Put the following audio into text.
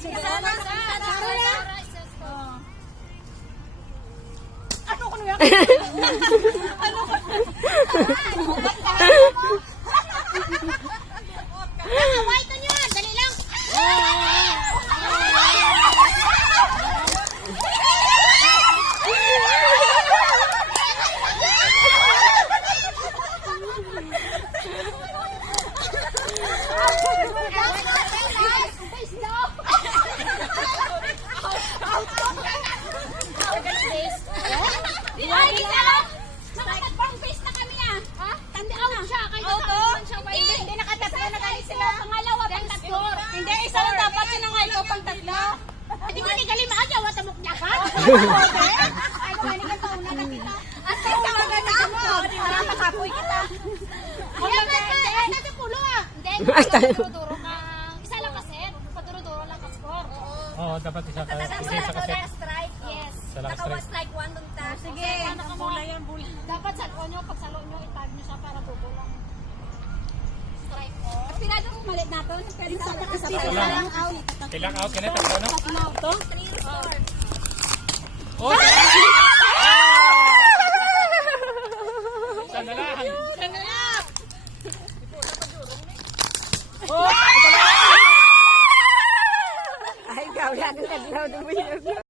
Ano ko na yan? Ano ko na? Away ito nyo! Dali lang! Hindi nakatatlo na galing sila. Pangalawa, pang-tatlo. Hindi, isa lang dapat sinangay ko pang tatlo. Hindi ko ni galing maaga, wata mo niya ka. Ay, kani ka tauna na kita. At sa mga ganito mo, para makapoy kita. Ayan, ay, natin pulo ah. Hindi, paduro-duro ka. Isa lang kasi, paduro-duro lang ka score. Oo, dapat isa ka. Isa sa kasi. Strike, yes. Sa lang strike. Strike one dun ta. Sige, bula yan, bula. Dapat salo nyo, pag salo nyo, itag nyo siya para bubulang. Strike. At pinado mo malit na to. Pwede sa Ilang out. Ilang out ka na? Tatlo, no? Ito? 3 or 4. Oh,